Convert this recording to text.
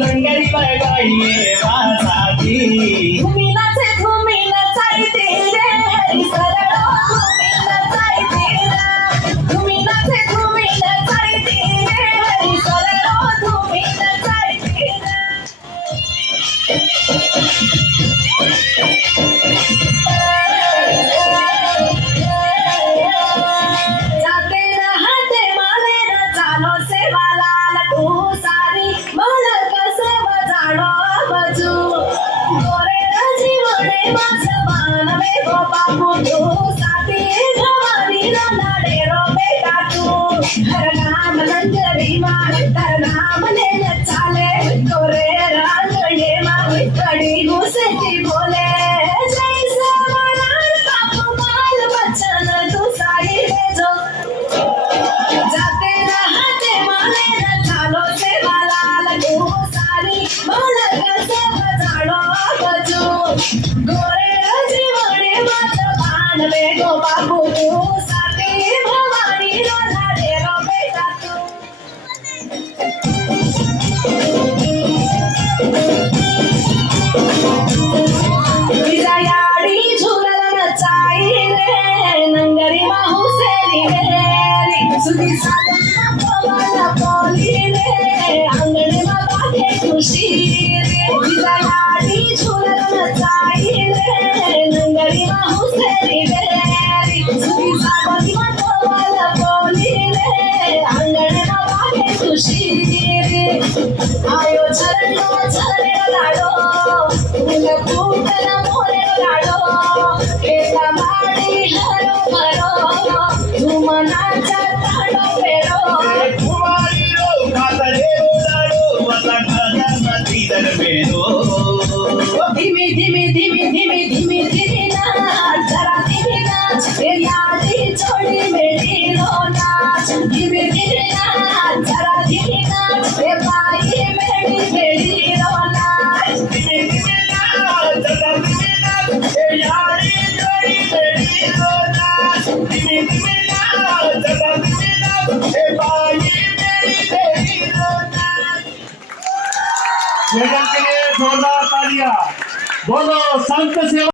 नंगरी बगाई वासाती घुमी नाचायते रे हरी सरळ घुमी नाचायते रे घुमी नाचायते रे हरी सरळ घुमी नाचायते जाते राहते माले न चालो से वाला तू सारी मला कसे बजाडो बजू गोरे जीवने माझं बाण वे गो बापू तू साथी भवानी लाडे रो बेटा तू हर नाम नंजरी मार तर नाम ने चाले गोरे रांगणे मावी कडी घुसती बोले जय सवार बापू माल बचन तू साई जो जाते राहते माले न चालो से वाला तू सारी मला कसे बजाडो बजू गोरे जीवने माझं बाण वे गो बापू तू साथी भवानी लाडे रो बेटा तू तिचा याडी झुलल नचाई रे नंगरी माहू सेरी रे सुधी साधन पवाला पोली रे अंगणे मा बागे खुशी रे तिचा याडी झुलल नचाई रे नंगरी माहू सेरी रे सुधी साधन पवाला पोली रे अंगणे मा बागे खुशी रे आयो झरे लाडो फूटला मोरे लाडो केला माडी हरो मरो झुमनाचा ताडो पेरो कुमारी रो कातरे उडाडो वसा खाना तीदर बेरो धीमी धीमी धीमी धीमी धीमी धीमी नाच जरा धीमी नाच हे यादी छोडी मेरी रो नाच धीमी धीमी नाच जरा धीमी नाच हे बाई मेरी मेरी रो नाच जोरदार तालियां बोलो संत सेवा।